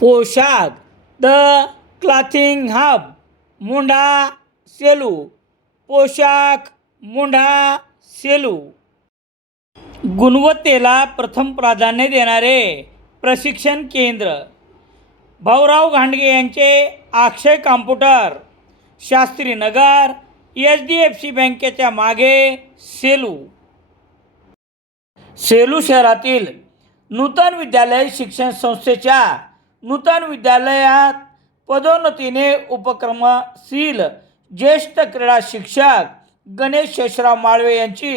पोशाख the clothing hub मुंढा Selu. पोशाख मुंढा सेलू. गुणवत्तेला प्रथम प्राधान्य देणारे प्रशिक्षण केंद्र. भाऊराव घांडगे यांचे अक्षय कॉम्प्युटर, शास्त्रीनगर, HDFC बँकेच्या मागे, सेलू. सेलू शहरातील नूतन विद्यालय शिक्षण संस्थेच्या नूतन विद्यालयात पदोन्नतीने उपक्रमशील ज्येष्ठ क्रीडा शिक्षक गणेश शेषराव माळवे यांची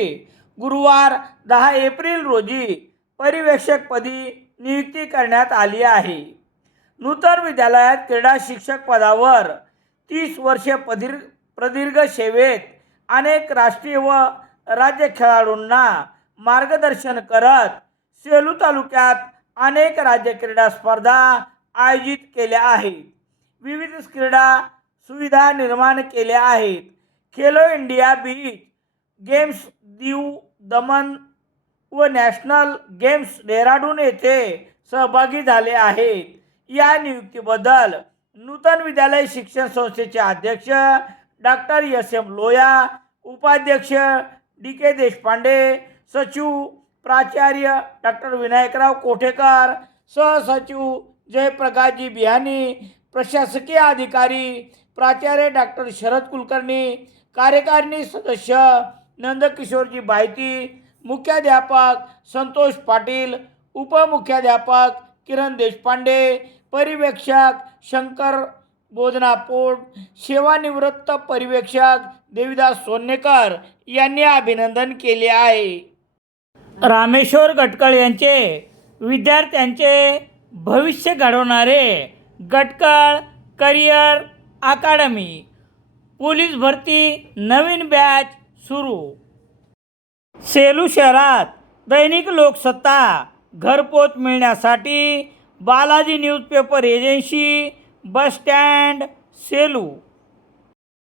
गुरुवार 10 एप्रिल रोजी पर्यवेक्षकपदी नियुक्ती करण्यात आली आहे. नूतन विद्यालयात क्रीडा शिक्षक पदावर 30 वर्षे प्रदीर्घ सेवेत अनेक राष्ट्रीय व राज्य खेळाडूंना मार्गदर्शन करत सेलू तालुक्यात अनेक राज्य क्रीडा स्पर्धा आयोजित केल्या आहेत. विविध क्रीडा सुविधा निर्माण केल्या आहेत. Khelo India beach games Diu Daman व नॅशनल गेम्स डेहराडून येथे सहभागी झाले आहेत. या नियुक्तीबद्दल नूतन विद्यालय शिक्षण संस्थेचे अध्यक्ष डॉक्टर SM लोया, उपाध्यक्ष DK देशपांडे, सचिव प्राचार्य डॉक्टर विनायकराव कोठेकर, सहसचिव जयप्रकाशजी बिहानी, प्रशासकीय अधिकारी प्राचार्य डॉक्टर शरद कुलकर्णी, कार्यकारिणी सदस्य नंदकिशोरजी बायती, मुख्याध्यापक संतोष पाटील, उपमुख्याध्यापक किरण देशपांडे, पर्यवेक्षक शंकर बोधनापोट, सेवानिवृत्त पर्यवेक्षक देवीदास सोन्नेकर यांनी अभिनंदन केले आहे. रामेश्वर गटकळ यांचे विद्यार्थ्यांचे भविष्य घडवणारे गटकळ करिअर अकादमी. पोलीस भरती नवीन बॅच सुरू. सेलू शहरात दैनिक लोकसत्ता घरपोच मिळण्यासाठी Balaji newspaper agency, bus stand, Selu.